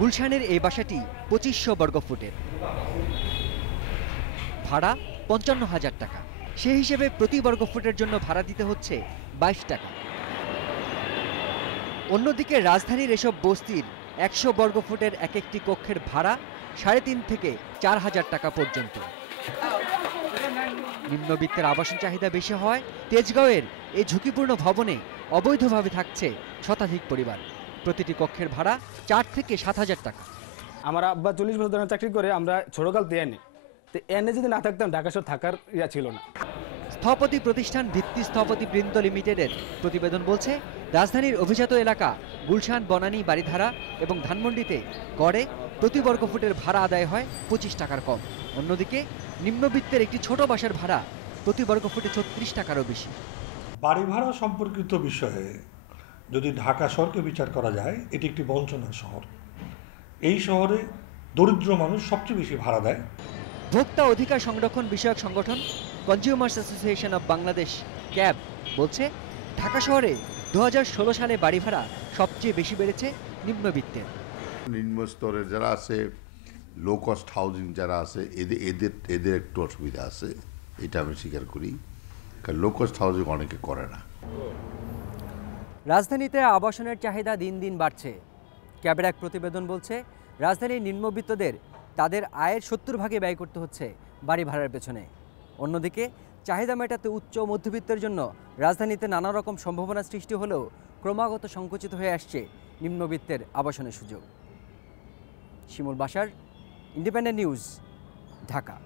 গুলশানের এই বাসাটি 2500 বর্গফুটের, ভাড়া 55,000 টাকা। সে হিসেবে প্রতি বর্গফুটের জন্য ভাড়া দিতে হচ্ছে 22 টাকা। অন্যদিকে রাজধানীর এসব বস্তির 100 বর্গফুটের এক একটি কক্ষের ভাড়া 3.5 থেকে 4,000 টাকা পর্যন্ত। নিম্নবিত্তের আবাসন চাহিদা বেশি হয় তেজগাঁওয়ের এই ঝুঁকিপূর্ণ ভবনে অবৈধভাবে থাকছে শতাধিক পরিবার। প্রতিটি কক্ষের ভাড়া 4 থেকে 7,000 টাকা। আমার আব্বা 40 বছর ধরে চাকরি করে, আমরা ছোটকাল দিয়ে এনে তো এনে যদি না থাকতাম ঢাকা শহর থাকার ইয়া ছিল না। স্থপতি প্রতিষ্ঠান ভিত্তি স্থপতি বৃন্দ লিমিটেডের প্রতিবেদন বলছে, রাজধানীর অভিজাত এলাকা গুলশান, বনানী, বারিধারা এবং ধানমন্ডিতে গড়ে প্রতি বর্গফুটের ভাড়া আদায় হয় 25 টাকার কম। অন্যদিকে নিম্নবিত্তের একটি ছোট বাসার ভাড়া প্রতি বর্গফুটে 36 টাকারও বেশি। বাড়ি ভাড়া সম্পর্কিত বিষয়ে যদি ঢাকা শহরকে বিচার করা যায়, এটি একটি বঞ্চনার শহর। এই শহরে দরিদ্র মানুষ সবচেয়ে বেশি ভাড়া দেয়। ভোক্তা অধিকার সংরক্ষণ বিষয়ক সংগঠন consumers association of Bangladesh cab বলছে, ঢাকা শহরে 2016 সালে বাড়ি ভাড়া সবচেয়ে বেশি বেড়েছে নিম্নবিত্তের। নিম্ন স্তরের যারা আছে, লো কস্ট হাউজিং যারা আছে, এদের একটু অসুবিধা আছে, এটা আমি স্বীকার করি, কারণ লো কস্ট হাউজিং অনেকে করে না। রাজধানীতে আবাসনের চাহিদা দিন দিন বাড়ছে। ক্যাবের এক প্রতিবেদন বলছে, রাজধানীর নিম্নবিত্তদের তাদের আয়ের 70 ভাগে ব্যয় করতে হচ্ছে বাড়ি ভাড়ার পেছনে। অন্যদিকে চাহিদা মেটাতে উচ্চ মধ্যবিত্তের জন্য রাজধানীতে নানা রকম সম্ভাবনা সৃষ্টি হলেও ক্রমাগত সংকুচিত হয়ে আসছে নিম্নবিত্তের আবাসনের সুযোগ। শিমুল বাশার, ইন্ডিপেন্ডেন্ট নিউজ, ঢাকা।